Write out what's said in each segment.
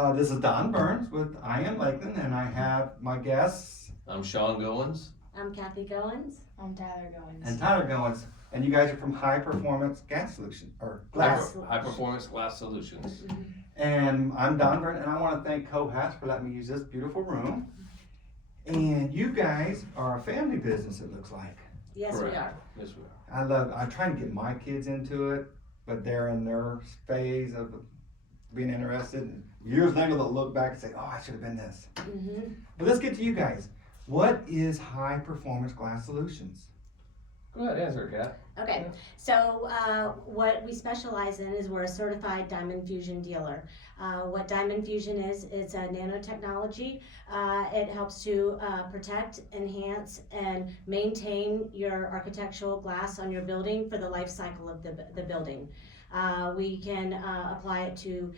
This is Don Burns with I Am Lakeland, and I have my guests. I'm Sean Goins. I'm Kathy Goins. I'm Tyler Goins. And Tyler Goins. And you guys are from High Performance Gas Solution, or Glass. High Performance Glass Solutions. And I'm Don Burns, and I want to thank Cohas for letting me use this beautiful room. And you guys are a family business, it looks like. Yes, Correct. we are. Yes, we are. I'm trying to get my kids into it, but they're in their phase of being interested. And years later, they'll look back and say, oh, I should have been this. Mm-hmm. But let's get to you guys. What is High Performance Glass Solutions? Go ahead, answer, Kat. Okay, so what we specialize in is we're a certified diamond fusion dealer. What diamond fusion is, it's a nanotechnology. It helps to protect, enhance, and maintain your architectural glass on your building for the life cycle of the building. We can apply it to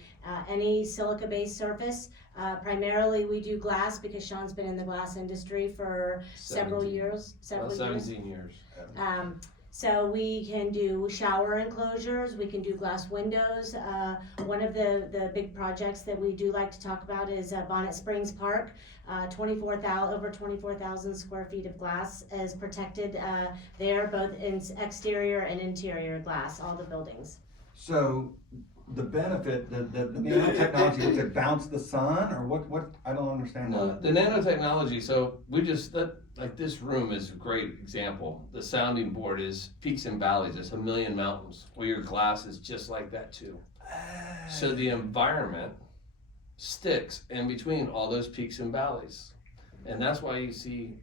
any silica-based surface. Primarily we do glass because Sean's been in the glass industry for several years. About 17 years. So we can do shower enclosures, we can do glass windows. One of the big projects that we do like to talk about is Bonnet Springs Park. Over 24,000 square feet of glass is protected there, both in exterior and interior glass, all the buildings. So the benefit, the nanotechnology, was it bounce the sun, or what? I don't understand No, that. the nanotechnology, so we just, like this room is a great example. The sounding board is peaks and valleys. It's 1,000,000 mountains. Well, your glass is just like that too. So the environment sticks in between all those peaks and valleys. And that's why you see,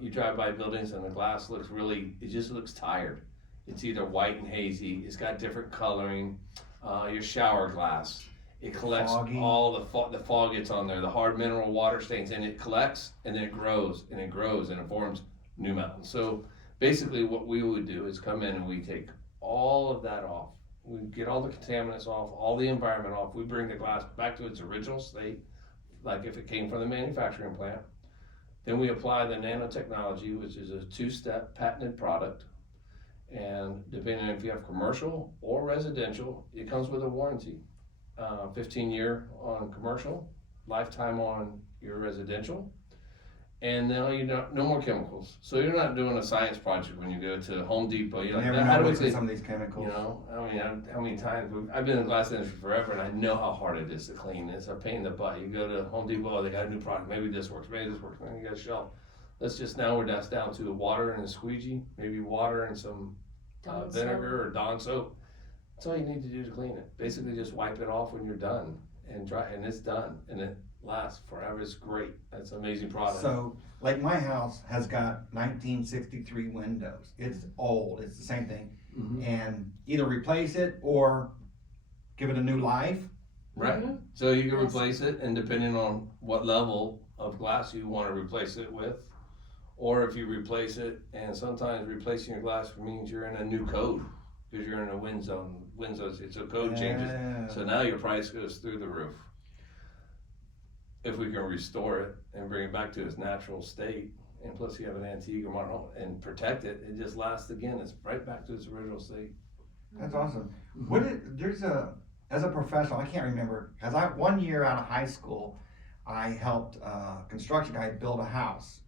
you drive by buildings and the glass looks it just looks tired. It's either white and hazy, it's got different coloring. Your shower glass, it collects Foggy. all the fog gets on there, the hard mineral water stains, and it collects and then it grows and it grows and it forms new mountains. So basically what we would do is come in and we take all of that off. We get all the contaminants off, all the environment off. We bring the glass back to its original state, like if it came from the manufacturing plant. Then we apply the nanotechnology, which is a 2-step patented product. And depending on if you have commercial or residential, it comes with a warranty. 15-year on commercial, lifetime on your residential. And now no more chemicals. So you're not doing a science project when you go to Home Depot. You're like, Never how do know we what's in clean? some of these chemicals. You know, I mean, how many times I've been in the glass industry forever, and I know how hard it is to clean. It's a pain in the butt. You go to Home Depot, they got a new product. Maybe this works. Maybe this works. Maybe you got a shelf. We're down to water and a squeegee, maybe water and some vinegar or Dawn soap. That's all you need to do to clean it. Basically, just wipe it off when you're done and dry, and it's done, and it lasts forever. It's great. That's an amazing product. So, like my house has got 1963 windows. It's old. It's the same thing. Mm-hmm. And either replace it or give it a new life. Right. Mhm. So you can Yes. replace it, and depending on what level of glass you want to replace it with, or if you replace it, and sometimes replacing your glass means you're in a new code because you're in a wind zone. So code changes. Yeah. So now your price goes through the roof. If we can restore it and bring it back to its natural state, and plus you have an antique or modern and protect it, it just lasts again. It's right back to its original state. That's awesome. As a professional, I can't remember, because one year out of high school, I helped a construction guy build a house.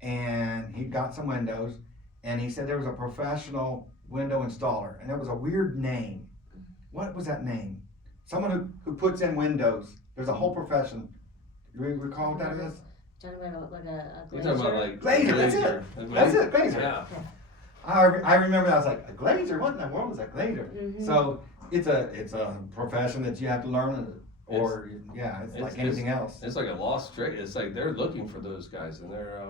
And he got some windows, and he said there was a professional window installer, and it was a weird name. What was that name? Someone who puts in windows. There's a whole profession. Do you recall what that is? Talking about like a You're talking about glazier. like Glazer, that's it. That's it, glazer. Yeah. I remember that. I was like, a glazer? What in the world is a glazer? Mhm. So it's a profession that you have to learn, or it's like anything else. It's like a lost trade. It's like they're looking for those guys, and they're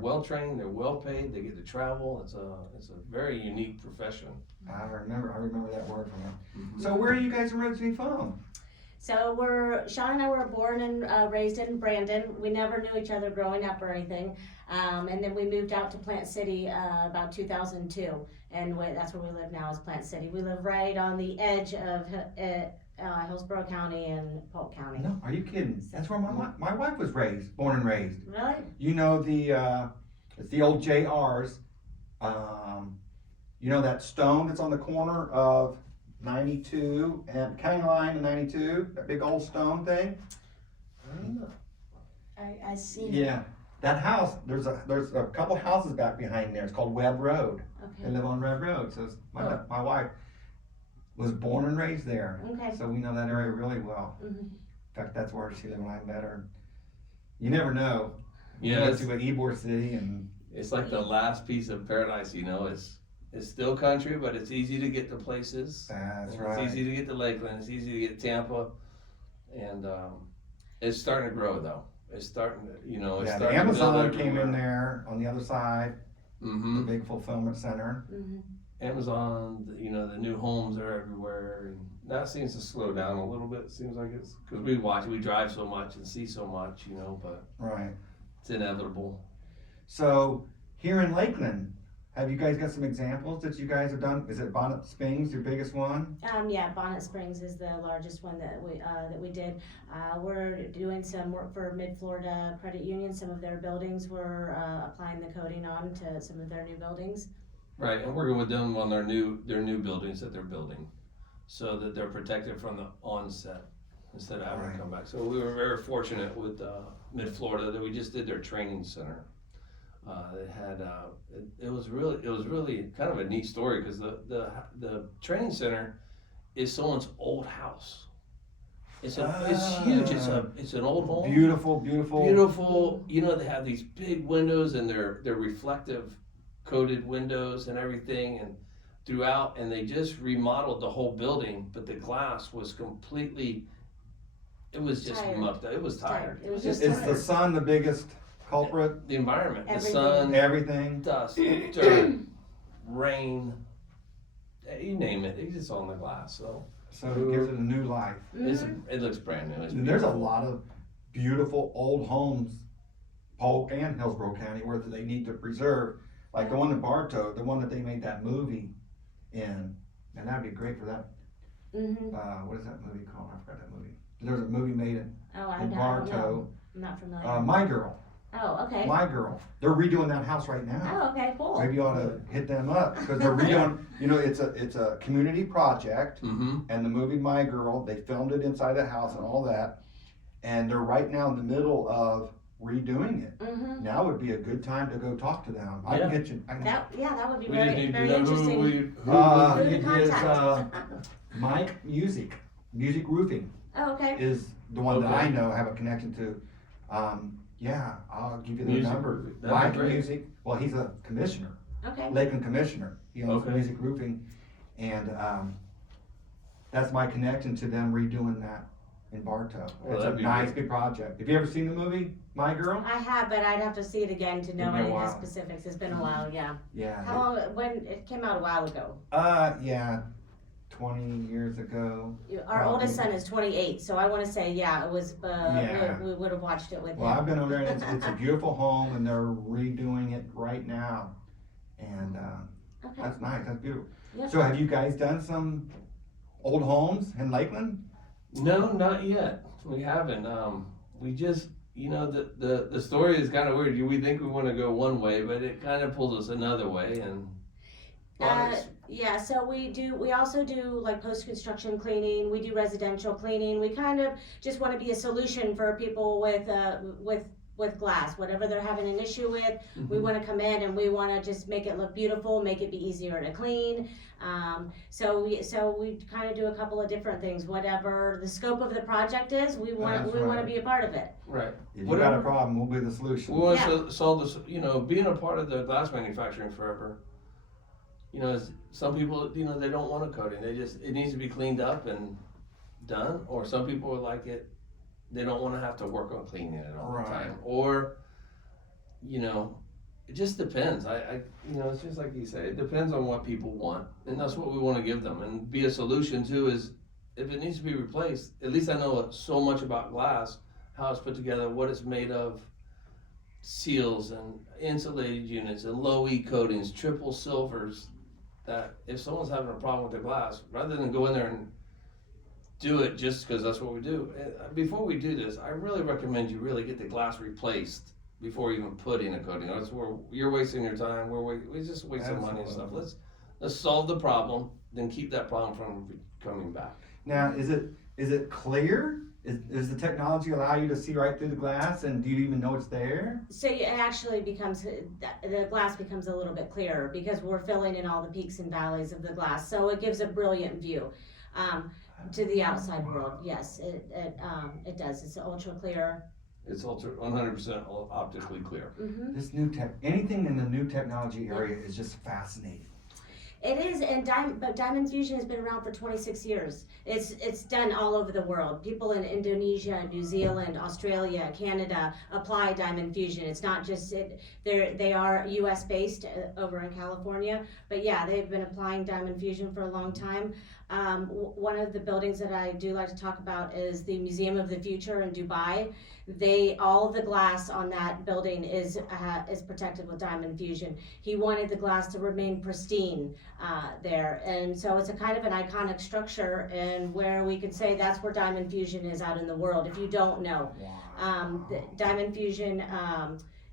well trained, they're well paid, they get to travel. It's a very unique profession. I remember that word from him. So where are you guys originally from? So Sean and I were born and raised in Brandon. We never knew each other growing up or anything. And then we moved out to Plant City about 2002. And that's where we live now, is Plant City. We live right on the edge of Hillsborough County and Polk County. No, are you kidding? That's where my wife was born and raised. Really? You know it's the old JRs. You know that stone that's on the corner of 92 and county line and 92, that big old stone thing. I don't know. I seen it. Yeah, that house, there's a couple houses back behind there. It's called Webb Road. They Okay, live on Webb Road. So my wife was born and raised there. okay. So we know that area really well. Mhm. In fact, that's where she lived when I met her. You never know. Yeah, You go it's, to an Ybor city and it's like the last piece of paradise, you know, it's still country, but it's easy to get to places. that's And right. It's easy to get to Lakeland, it's easy to get to Tampa, and, it's starting to grow though. It's starting to, you know, it's Yeah, the starting to build Amazon came in everywhere. there on the other side, the Mm-hmm. big fulfillment center. Mhm. Amazon, you know, the new homes are everywhere, and that seems to slow down a little bit. It seems like it's because we drive so much and see so much, you know, but Right. it's inevitable. So here in Lakeland, have you guys got some examples that you guys have done? Is it Bonnet Springs, your biggest one? Yeah, Bonnet Springs is the largest one that we did. We're doing some work for Mid-Florida Credit Union. Some of their buildings, we're applying the coating on to some of their new buildings. Right, and working with them on their new buildings that they're building, so that they're protected from the onset instead of having Right. to come back. So we were very fortunate with Mid-Florida that we just did their training center. They had it was really kind of a neat story because the training center is someone's old house. It's huge. It's an old home. Beautiful. Beautiful. You know, they have these big windows and they're reflective coated windows and everything and throughout, and they just remodeled the whole building, but the glass was completely, it was just Tired. mucked up. It was tired. It was Is just the sun the biggest culprit? The environment, the Everything. sun, Everything? dust, dirt, rain, you name it, it's just on the glass. So So it gives it a new life. it looks brand new. It's And there's a beautiful. lot of beautiful old homes, Polk and Hillsborough County, where they need to preserve. Like the one in Bartow, the one that they made that movie in, and that'd be great for that. Mhm. What is that movie called? I forgot that movie. There's a movie made in Oh, I don't Bartow. know. I'm not familiar. My Girl. Oh, okay. My Girl. They're redoing that house right now. Oh, okay, cool. Maybe you ought to hit them up because they're redoing. You know, it's a community project, Mm-hmm. and the movie My Girl, they filmed it inside the house and all that, and they're right now in the middle of redoing it. Mhm. Now would be a good time to go talk to them. I can Yeah. get you. I can, That would be We just very need to very know interesting. who Who it the is contact? Mike Music Roofing Oh, okay. is the one that Okay. I know have a connection to. Yeah, I'll give you the Music number. Roofing. That'd be Mike great. Music. Well, he's a commissioner. Okay. Lakeland commissioner. He owns Okay. Music Roofing, and that's my connection to them redoing that in Bartow. Well, It's a that'd be nice great. big project. Have you ever seen the movie My Girl? I have, but I'd have to see it again to know It'd be a any of the while. specifics. It's been a while, yeah. Yeah. How long? When it came out a while ago. Yeah, 20 years ago. Our Probably. oldest son is 28, so I want to say, yeah, it was. Yeah. We would have watched it with Well, him. I've been over there, and it's a beautiful home, and they're redoing it right now, and Okay. that's nice. That's beautiful. Yep. So, have you guys done some old homes in Lakeland? No, not yet. We haven't. We just, you know, the story is kind of weird. We think we want to go one way, but it kind of pulls us another way, and. Yeah, so we also do like post-construction cleaning, we do residential cleaning, we kind of just want to be a solution for people with glass, whatever they're having an issue with, we want to come in and we want to just make it look beautiful, make it be easier to clean, so we kind of do a couple of different things, whatever the scope of the project is, we want That's to right. be a part of it. Right. If you Whatever. got a problem, we'll be the solution. We want Yeah. to solve this, you know, being a part of the glass manufacturing forever. You know, some people, you know, they don't want a coating. It needs to be cleaned up and done. Or some people like it, they don't want to have to work on cleaning it all Right. the time. Or, you know, it just depends. You know, it's just like you say, it depends on what people want. And that's what we want to give them. And be a solution too is, if it needs to be replaced, at least I know so much about glass, how it's put together, what it's made of, seals and insulated units and low E coatings, triple silvers, that if someone's having a problem with the glass, rather than go in there and do it just because that's what we do, before we do this, I really recommend you really get the glass replaced before you even put in a coating. That's where you're wasting your time, we just wasting money and stuff. Absolutely. Let's solve the problem, then keep that problem from coming back. Now, is it clear? Is the technology allow you to see right through the glass, and do you even know it's there? So it actually becomes, the glass becomes a little bit clearer because we're filling in all the peaks and valleys of the glass. So it gives a brilliant view to the outside world. Yes, it does. It's ultra clear. It's 100% optically clear. Mm-hmm. This new anything in the new technology area is just fascinating. It is, and diamond fusion has been around for 26 years. It's done all over the world. People in Indonesia, New Zealand, Australia, Canada apply diamond fusion. It's not just they are U.S. based over in California, but yeah, they've been applying diamond fusion for a long time. One of the buildings that I do like to talk about is the Museum of the Future in Dubai. All the glass on that building is protected with diamond fusion. He wanted the glass to remain pristine there, and so it's a kind of an iconic structure, and where we could say that's where diamond fusion is out in the world. If you don't know, the diamond fusion.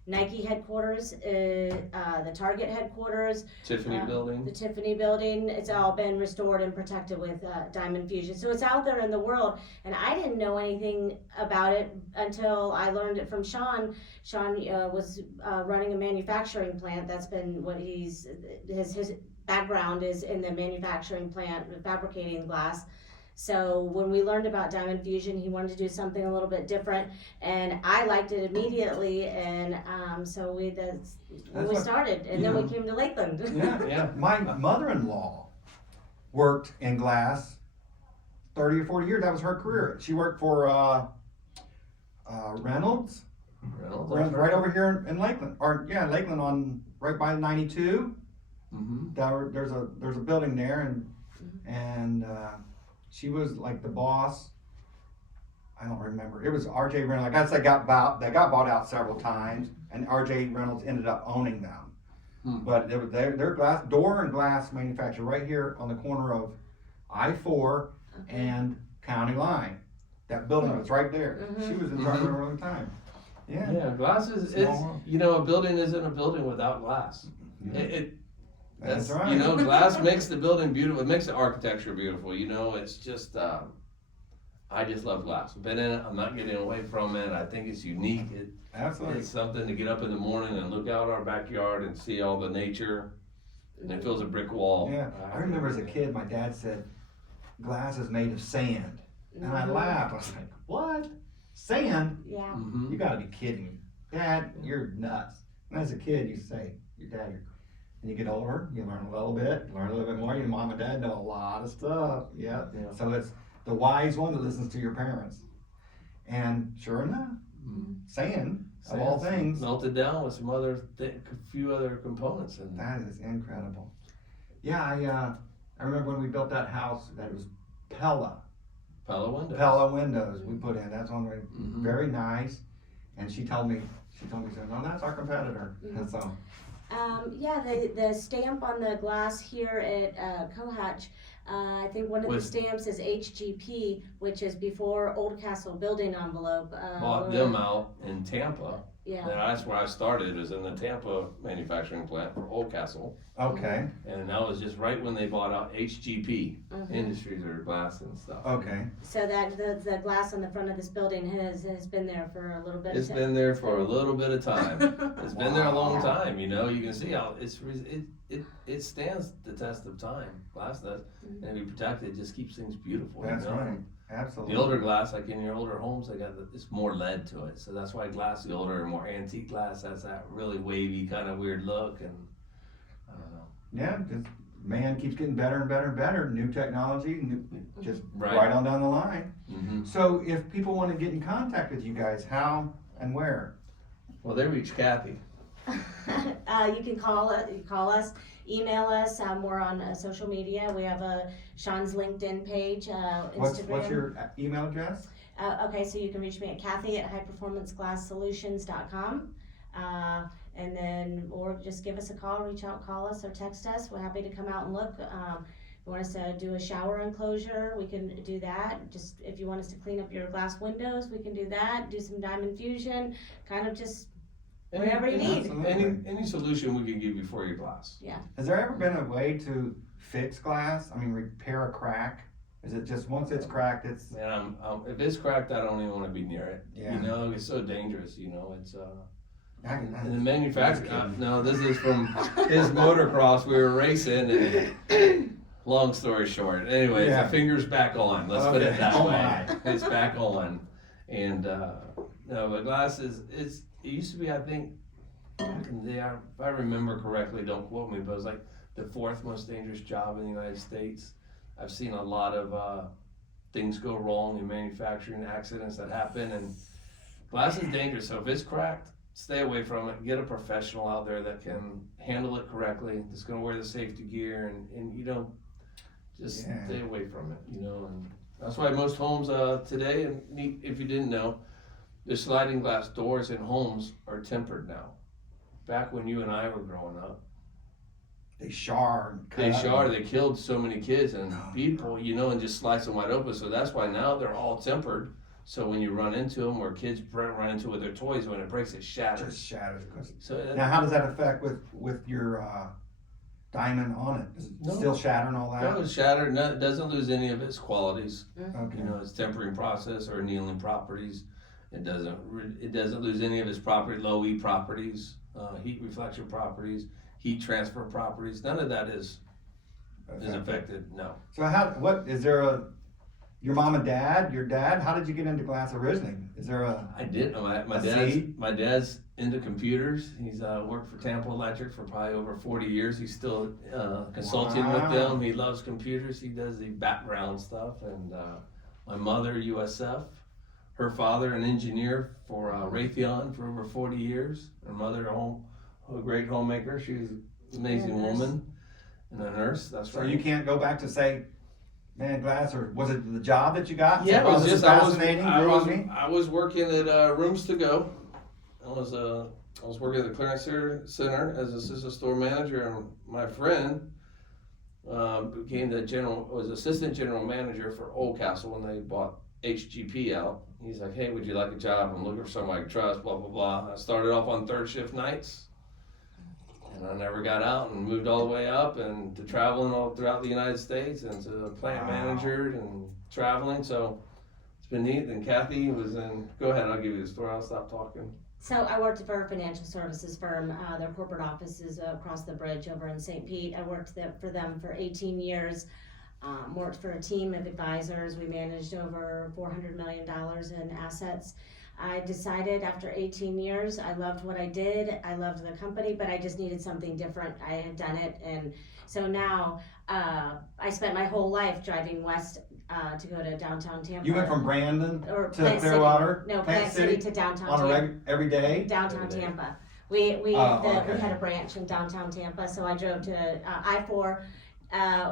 Nike headquarters, the Target headquarters, Tiffany building. the Tiffany building, it's all been restored and protected with diamond fusion. So it's out there in the world, and I didn't know anything about it until I learned it from Sean. Sean was running a manufacturing plant. That's been what his background is, in the manufacturing plant, fabricating glass. So when we learned about diamond fusion, he wanted to do something a little bit different, and I liked it immediately, and so that's when we started, and then we came to Lakeland. Yeah. My mother-in-law worked in glass 30 or 40 years. That was her career. She worked for Reynolds right over here in Lakeland, Lakeland right by 92. Mm-hmm. There's a building there, and she was like the boss. I don't remember. It was R.J. Reynolds. I guess they got bought out several times, and R.J. Reynolds ended up owning them. But it was their glass door and glass manufacturer right here on the corner of I-4 and County Line. That building was right there. She was in charge of it for a long time. Yeah, glass is a building isn't a building without glass. That's right. Glass makes the building beautiful. It makes the architecture beautiful. It's just, I just love glass. I've been in it. I'm not getting away from it. I think it's unique. Absolutely. It's something to get up in the morning and look out our backyard and see all the nature. And it feels a brick wall. Yeah. I remember as a kid, my dad said, glass is made of sand. And I laughed. I was like, what? Sand? Yeah. Mm-hmm. You gotta be kidding. Dad, you're nuts. And as a kid, you say, your dad, and you get older, you learn a little bit more. Your mom and dad know a lot of stuff. Yeah. So it's the wise one that listens to your parents. And sure enough, sand of all things, melted down with some few other components. And that is incredible. Yeah, I remember when we built that house that it was Pella windows we put in. That's one very nice. And she told me, no, that's our competitor. And so. The stamp on the glass here at Cohatch, I think one of the stamps is HGP, which is before Old Castle building envelope. Bought them out in Tampa. Yeah. That's where I started, is in the Tampa manufacturing plant for Old Castle. Okay. And that was just right when they bought out HGP, Industries or Glass and stuff. Okay. So that the glass on the front of this building has been there for a little bit. It's been there for a little bit of time. It's been there a long time. You can see how it stands the test of time. Glass does, and if you protect it, it just keeps things beautiful. That's right. Absolutely. The older glass, like in your older homes, it's more lead to it. So that's why glass, the older and more antique glass, has that really wavy kind of weird look. And I don't know. Yeah, because man keeps getting better and better and better. New technology, just Right. right on down the line. Mm-hmm. So if people want to get in contact with you guys, how and where? Well, they reach Kathy. You can call us, email us. We're on social media. We have Sean's LinkedIn page, Instagram. What's your email address? Okay, so you can reach me at Kathy@highperformanceglasssolutions.com. And then, or just give us a call, reach out, call us, or text us. We're happy to come out and look. If you want us to do a shower enclosure, we can do that. Just if you want us to clean up your glass windows, we can do that. Do some diamond fusion, kind of just whatever you need. Any solution we can give you for your glass. Yeah. Has there ever been a way to fix glass? I mean, repair a crack? Is it just once it's cracked, it's, And if it's cracked, I don't even want to be near it. Yeah. You know, it's so dangerous. You know, it's I and the manufacturer. kidding. No, this is from his motocross. We were racing, and long story short, anyways, Yeah. the finger's back on. Let's put it Okay. that Oh way. my. It's back on, and no, but glass is. It used to be, I think, back in the day, if I remember correctly, don't quote me, but it was like the 4th most dangerous job in the United States. I've seen a lot of things go wrong in manufacturing, accidents that happen, and glass is dangerous. So if it's cracked, stay away from it. Get a professional out there that can handle it correctly, that's going to wear the safety gear, and you know, just Yeah. stay away from it, you know. And that's why most homes today, and if you didn't know, the sliding glass doors in homes are tempered now. Back when you and I were growing up, they shard. they killed so many kids and Oh. people, you know, and just slice them wide open. So that's why now they're all tempered. So when you run into them, or kids run into it with their toys, when it breaks, it shatters. Just shatters. So Now, how does that affect with your diamond on it? Does it No. still shatter and all that? that was shattered. No, it doesn't lose any of its qualities. Okay. You know, its tempering process or annealing properties. It doesn't lose any of its low E properties, heat reflection properties, heat transfer properties. None of that is affected. No. So your mom and dad, your dad, how did you get into glass originally? Is there I didn't know. My dad's into computers. He's worked for Tampa Electric for probably over 40 years. He's still consulting with Wow. them. He loves computers. He does the background stuff. And my mother, USF. Her father, an engineer for Raytheon for over 40 years. Her mother, a great homemaker. She's an amazing woman and a nurse. That's so right. you can't go back to say, man, glass, or was it the job that you got? Yeah, So, it was this is just fascinating. Grew on me? I was working at Rooms to Go. I was working at the Clearance Center as assistant store manager, and my friend was assistant general manager for Oldcastle when they bought HGP out. He's like, hey, would you like a job? I'm looking for somebody I trust, blah, blah, blah. I started off on 3rd shift nights, and I never got out and moved all the way up and to traveling all throughout the United States and to plant Wow. manager and traveling. So it's been neat. Then Kathy was in, go ahead, I'll give you the story. I'll stop talking. So I worked for a financial services firm. Their corporate office is across the bridge over in St. Pete. I worked for them for 18 years. Worked for a team of advisors. We managed over $400 million in assets. I decided after 18 years, I loved what I did. I loved the company, but I just needed something different. I had done it. And so now I spent my whole life driving west to go to downtown Tampa. You went from Brandon or to Plant Clearwater? City. No, Plant City to downtown on Tampa. every day? Downtown Every day. Tampa. We Oh, we okay. had a branch in downtown Tampa, so I drove to I-4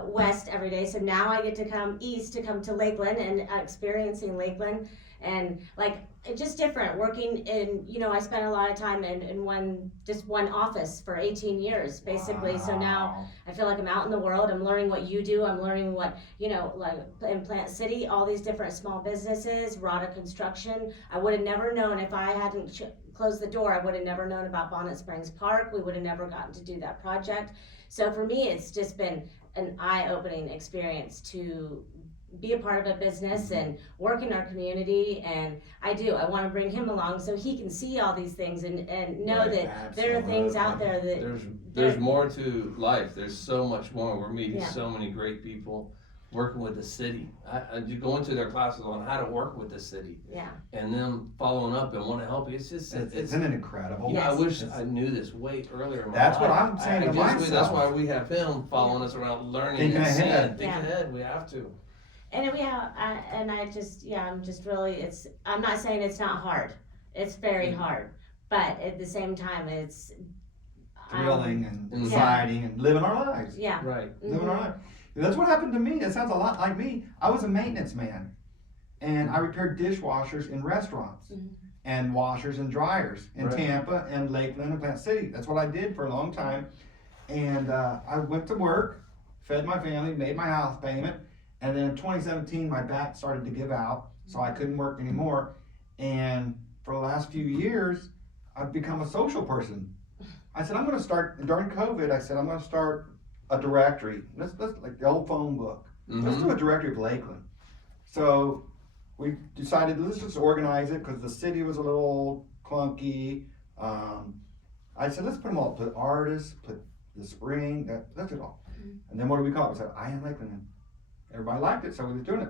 west every day. So now I get to come east to come to Lakeland and experiencing Lakeland, and like it's just different working in, you know, I spent a lot of time in one office for 18 years basically. So now Wow. I feel like I'm out in the world. I'm learning what you do. I'm learning what, you know, like in Plant City, all these different small businesses, Rada Construction. I would have never known if I hadn't closed the door. I would have never known about Bonnet Springs Park. We would have never gotten to do that project. So for me, it's just been an eye-opening experience to be a part of a business and work in our community. And I want to bring him along so he can see all these things and know Right, that there are things out there that There's more to life. There's so much more. We're meeting Yeah. so many great people, working with the city. You go into their classes on how to work with the city, yeah. and them following up and want to help you. It's just Isn't it incredible? you know, I Yes. wish I knew this way earlier in my That's what life. I'm saying to That's myself. why we have him following us around, learning Thinking and seeing. ahead. Think Yeah. ahead. We have to. And we have, I'm just really, I'm not saying it's not hard. It's very hard. But at the same time, it's Thrilling and Yeah. exciting and living our lives. Yeah. Right. Living our life. That's what happened to me. That sounds a lot like me. I was a maintenance man, and I repaired dishwashers in restaurants, Mhm. and washers and dryers in Right. Tampa and Lakeland and Plant City. That's what I did for a long time. And I went to work, fed my family, made my house payment, and then in 2017 my back started to give out, so I couldn't work anymore. And for the last few years, I've become a social person. I said, I'm going to start, during COVID, I said, I'm going to start a directory. Let's like the old phone book. let's do a directory of Lakeland. So we decided, let's just organize it, cause the city was a little clunky. I said, let's put them all, put artists, put the spring, that's it all. And then what do we call it? We said, I am Lakeland. And everybody liked it, so we were doing it.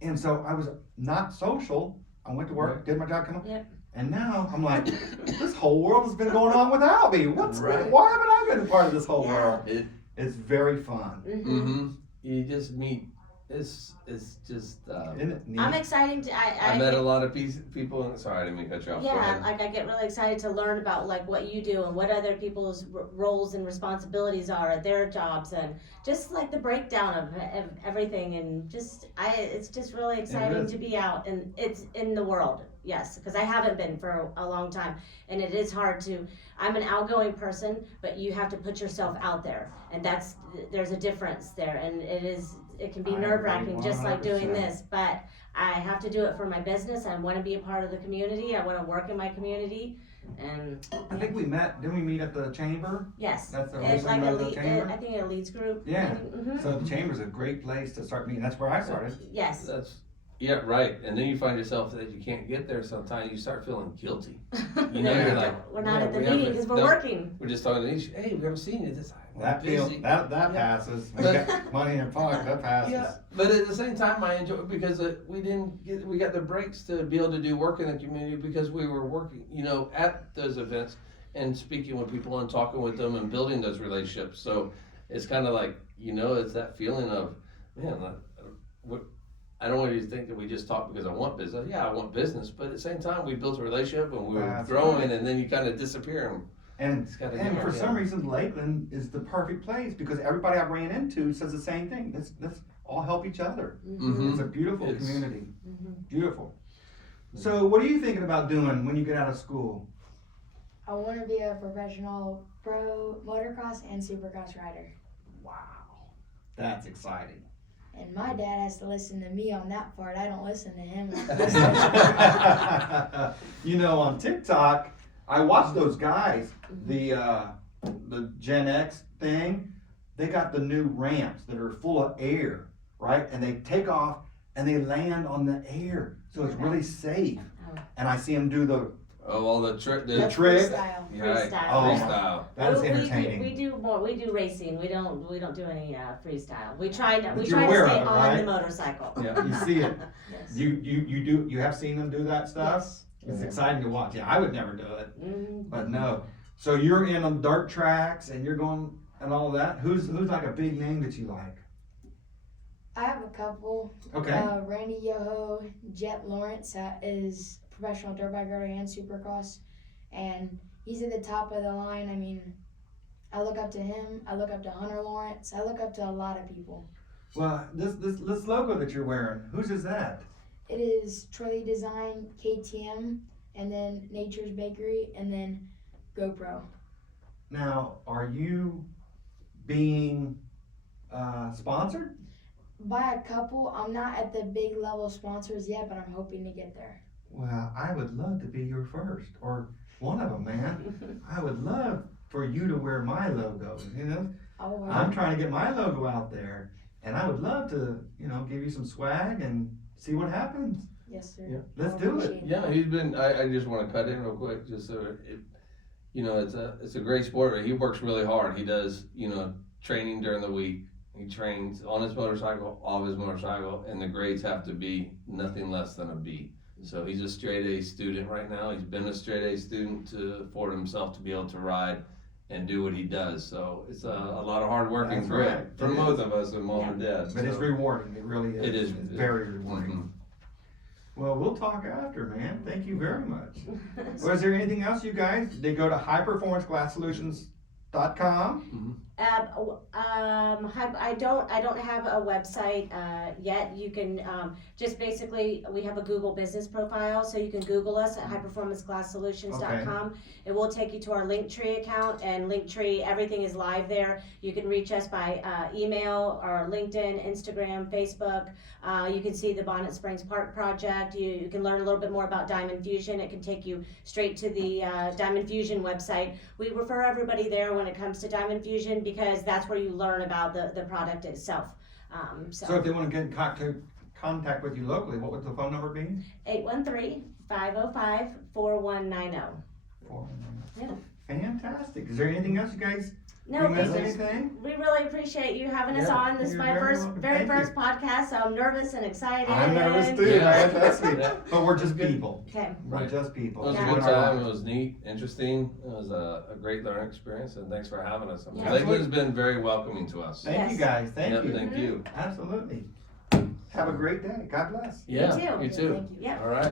And so I was not social. I went to work, did my job, come home. Yep. And now I'm like, this whole world has been going on without me. Right. Why haven't I been a part of this whole Yeah. world? It, It's very fun. mm-hmm. You just meet. It's just. Isn't it neat? I'm excited to, I met a lot of people. And sorry, I didn't mean to cut you off. Go yeah, ahead. like I get really excited to learn about like what you do and what other people's roles and responsibilities are at their jobs, and just like the breakdown of everything, and just it's just really exciting to be out and it's in the world. Yes, because I haven't been for a long time, and it is hard to. I'm an outgoing person, but you have to put yourself out there, and there's a difference there, and it can be I agree nerve-wracking, just like doing 100%. this, but I have to do it for my business. I want to be a part of the community. I want to work in my community, and I think we met, didn't we meet at the chamber? yes, That's the it's whole like thing a about the lead, chamber? I think a leads group. Yeah. Mm-hmm. So the chamber's a great place to start meeting. That's where I started. Yes. That's right. And then you find yourself that you can't get there. Sometimes you start feeling guilty. You know, you're like, we're not "Yeah, at the we meeting haven't- because we're no, working. We're just talking to each. Hey, we haven't seen you this. That busy. passes. We But- got money in our pocket, that passes. Yeah, but at the same time, I enjoy it because we got the breaks to be able to do work in the community because we were working, at those events and speaking with people and talking with them and building those relationships. So it's kind of like, it's that feeling of, man, I don't want you to think that we just talk because I want business. Yeah, I want business, but at the same time, we built a relationship and we were That's growing, right. and then you kind of disappear. And It's gotta and get for out, some yeah. reason, Lakeland is the perfect place because everybody I ran into says the same thing. Let's all help each other. Mhm. It's a beautiful It's- community. Mhm. Beautiful. So what are you thinking about doing when you get out of school? I want to be a professional pro motocross and supercross rider. Wow. That's exciting. And my dad has to listen to me on that part. I don't listen to him. On TikTok, I watch those guys, the Gen X thing. They got the new ramps that are full of air, right? And they take off and they land on the air, so it's really safe. And I see them do the all the trick. The trick. Freestyle. Right. Freestyle. Oh, Freestyle. that is We entertaining. do more. We do racing. We don't do any freestyle. We try to But stay you're aware of it, on right? the motorcycle. Yeah. You see it. Yes. You have seen them do that stuff. Yes. It's exciting to watch. Yeah, I would never do it, Mhm. but no. So you're in on dirt tracks and you're going and all of that. Who's like a big name that you like? I have a couple. Okay. Randy Yoho, Jet Lawrence is professional dirt bike rider and supercross, and he's at the top of the line. I mean, I look up to him. I look up to Hunter Lawrence. I look up to a lot of people. Well, this logo that you're wearing, whose is that? It is Trolley Design, KTM, and then Nature's Bakery, and then GoPro. Now, are you being sponsored? By a couple. I'm not at the big level sponsors yet, but I'm hoping to get there. Well, I would love to be your first, or one of them, man. I would love for you to wear my logo, Oh, I'm trying to get my logo out there, and I would love to, give you some swag and see what happens. yes, sir. Yeah. Let's I do it. appreciate Yeah, he's been. I just want to cut in real quick, just so it's a great sport. He works really hard. He does training during the week. He trains on his motorcycle, off his motorcycle, and the grades have to be nothing less than a B. So he's a straight A student right now. He's been a straight A student to afford himself to be able to ride and do what he does. So it's a lot of hard work and That's grit right. for It both is. of us and mom and dad. But it's So, rewarding. It really is. It is. It's very rewarding. mhm. Well, we'll talk after, man. Thank you very much. Was there anything else, you guys? They go to highperformanceglasssolutions.com. I don't have a website yet. You can just basically, we have a Google business profile, so you can Google us at highperformanceglasssolutions.com. It will take you to our Linktree account, and Linktree, everything is live there. You can reach us by email or LinkedIn, Instagram, Facebook. You can see the Bonnet Springs Park project. You can learn a little bit more about Diamond Fusion. It can take you straight to the Diamond Fusion website. We refer everybody there when it comes to Diamond Fusion because that's where you learn about the product itself. So if they wanna get in contact with you locally, what would the phone number be? 813-505-4190. Yeah. Fantastic. Is there anything else you guys, No, we missed we anything? really appreciate you having us Yeah, on. This is you're my very welcome. very Thank first podcast, so I'm nervous and excited. I'm nervous and- too, Yeah. man. That's it. Yeah. But we're just people. Okay. We're Right. just people. It was Yeah. a good Doing our time. lives. It was neat, interesting. It was a great learning experience, and thanks for having us. I mean, Yeah. Lakeland's been very welcoming to us. Thank you Yes. guys. Thank Yep, you. Thank you. Absolutely. Have a great day. God bless. Yeah, too. you too. Thank you. Yeah. All right.